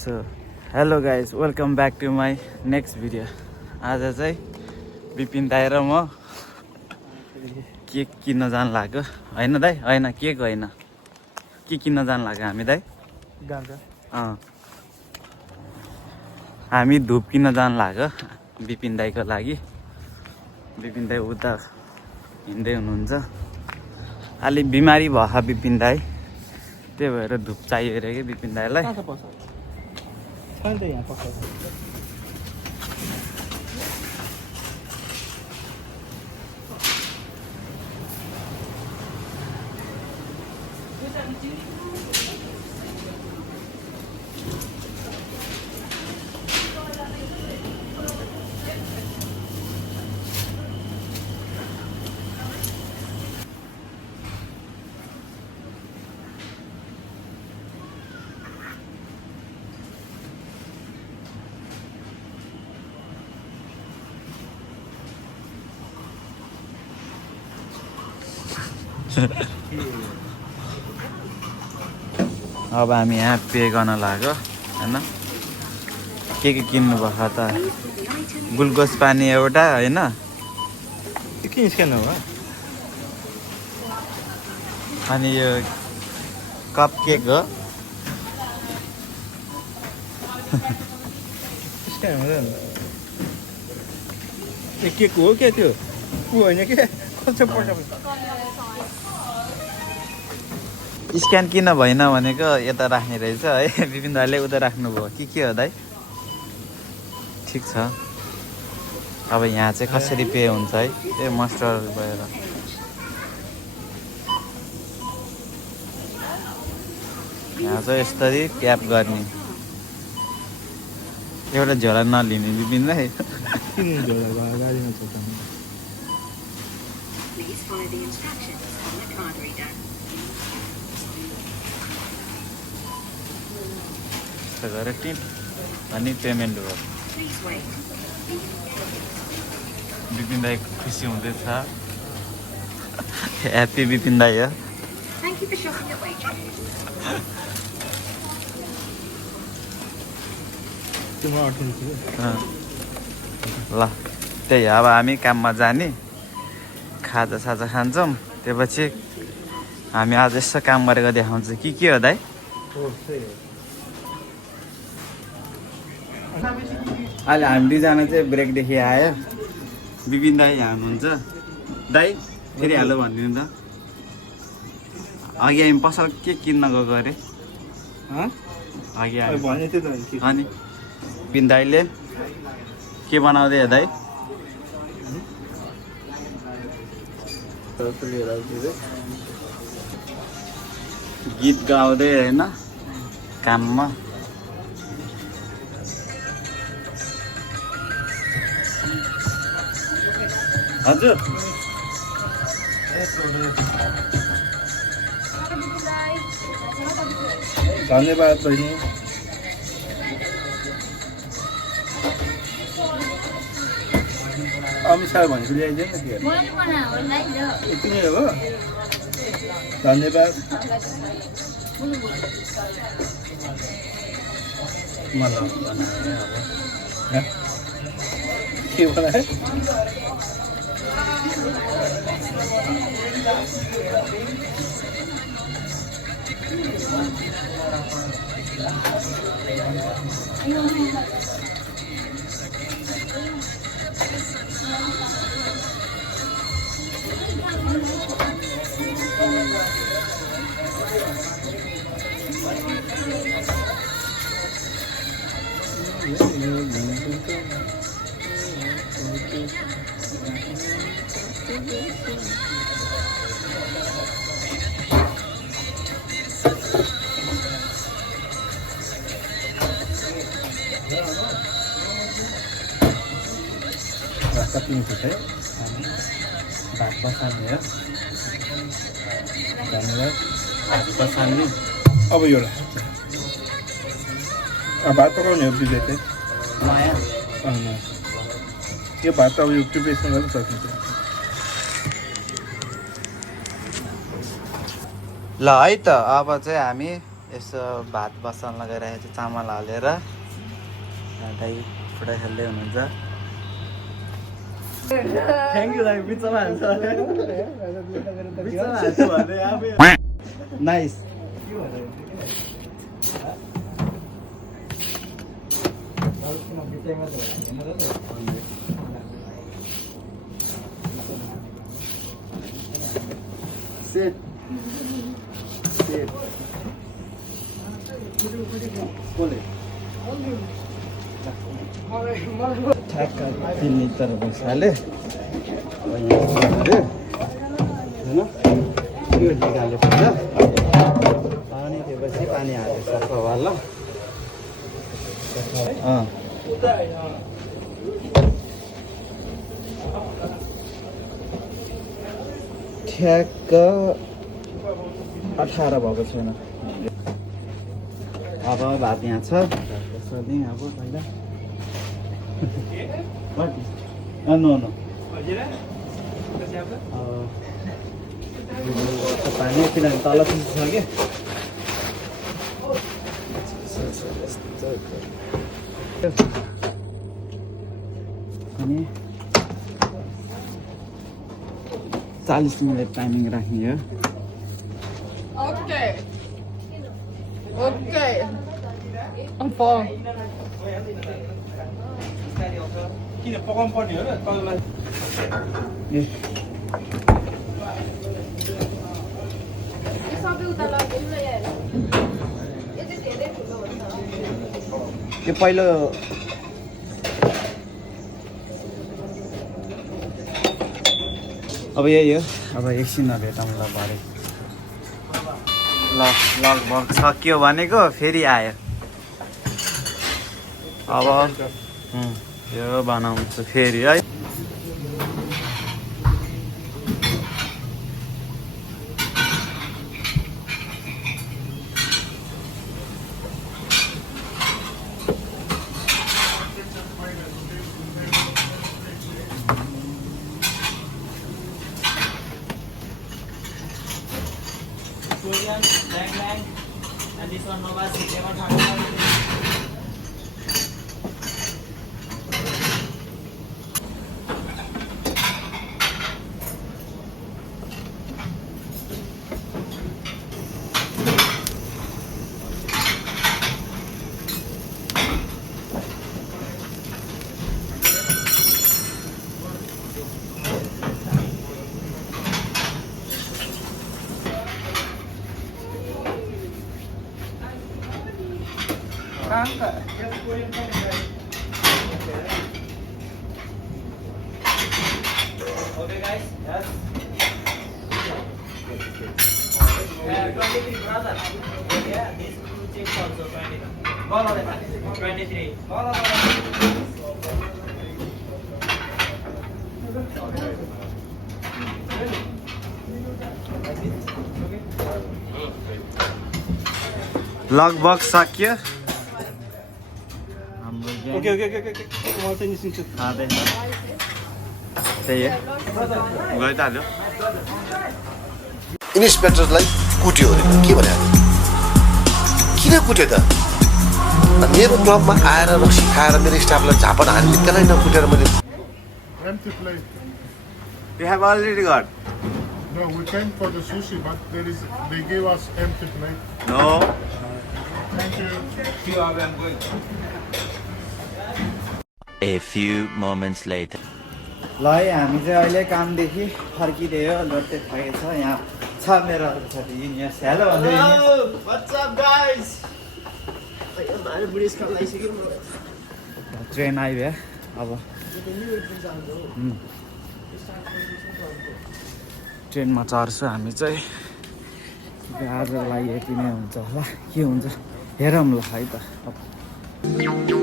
So hello guys welcome back to my next video. आज चाहिँ विपिन दाइ र म केक किन्न जानु लाग्यो होइन दाइ? होइन केक होइन, के किन्न जानु लाग्यो हामी दाइ? हामी धुप किन्न जानु लाग्यो विपिन दाइको लागि। विपिन दाइ उता हिँड्दै हुनुहुन्छ, अलि बिमारी भयो विपिन दाइ, त्यही भएर धुप चाहियो अरे कि विपिन दाइलाई। अब हामी यहाँ पे गर्न लाग्यो होइन। के किन्नु भएको त? ग्लुकोज पानी एउटा होइन, के स्क्यान हो? अनि यो कप केक हो। स्क्यान हुँदैन। केक हो क्या त्यो? ऊ होइन के? कस्तो पर्छ? स्क्यान किन भएन भनेको यता राख्ने रहेछ है, विपिन दाइले उता राख्नुभयो कि के हो दाइ? ठिक छ। अब यहाँ चाहिँ कसरी पे हुन्छ है, ए मास्टर भएर यहाँ चाहिँ यसरी ट्याप गर्ने। एउटा झोला नलिने विपिन दाइ। किन झोला गाडीमा छ? गरेर टिप अनि पेमेन्ट हो। विपिन दाइ खुसी हुँदैछ। ह्याप्पी विपिन दाइ हो। ल त्यही अब हामी काममा जाने, खाजा साजा खान्छौँ, त्यसपछि हामी आज यसो काम गरेको देखाउँछ कि के हो दाइ? अहिले हामी दुईजना चाहिँ ब्रेकदेखि आयो। विपिन दाइ यहाँ हुनुहुन्छ। दाइ फेरि हालो भनिदिनु त। अघि हामी पसल के किन्न गएको अरे? अघि अनि विपिन दाइले के बनाउँदै हो दाइ? गीत गाउँदै होइन काममा। हजुर धन्यवाद बहिनी। अमित सर भनेको ल्याइदिएन के? यति नै हो? धन्यवाद। के बनाए? है भात बसाल्ने हो। धन्यवाद। भात बसाल्ने अब यो भात पकाउने हो बिजे चाहिँ नयाँ। यो भात अब यो प्रिपरेसन गर्न सकिन्छ। ल है त अब चाहिँ हामी यसो भात बसाल्न गइरहेको छु चामल हालेर दाइ फुटा खेल्दै हुनुहुन्छ थ्याङ्क यू दाइ बिचमा हाल्छ नाइस Sit. Sit. ठ्याक्क 3 लिटर बसाले होइन यो निकालेपछि अनि त्यसपछि पानी हाल्यो सफा वाला ठ्याक्क 18 भएको छैन अब भात यहाँ छ सोधिङ अब पहिला नो पानी किनभने तल चिसो छ कि अनि 40 मिनट टाइमिङ राख्ने हो Okay. I'm fine. किन पकाउनु पर्ने हो र तललाई त्यो पहिलो अब यही हो अब एकछिन भेटौँ ल भरे लगभग सक्यो भनेको फेरि आयो अब यो बनाउँछु फेरि है and this one Nova 700 Okay guys, yes. 23 brother. Yeah, this two chicks also 23. लगभग सक्यो हाम्रो ओके म चाहिँ निस्किन्छु खाँदैछ त्यही हो गइहाल्यो इन्सपेक्टरलाई कुट्यो अरे के भने किन कुट्यो त मेरो क्लबमा आएर रक्सी खाएर मेरो स्टाफलाई झापड हानेर त्यसलाई नकुटेर मैले Empty plate. We have already got. No, we came for the sushi, but they gave us empty plate. No. Thank you. A few moments later. ल है हामी चाहिँ अहिले कामदेखि फर्किदियो लट्टे थाकेको छ यहाँ छ मेरो साथी इनियस हेलो भन्दै व्हाट्स अप गाइस ट्रेन आइभयो अब ट्रेनमा चढ्छु हामी चाहिँ आजको लागि यति नै हुन्छ होला के हुन्छ हेरौँ ल है त अब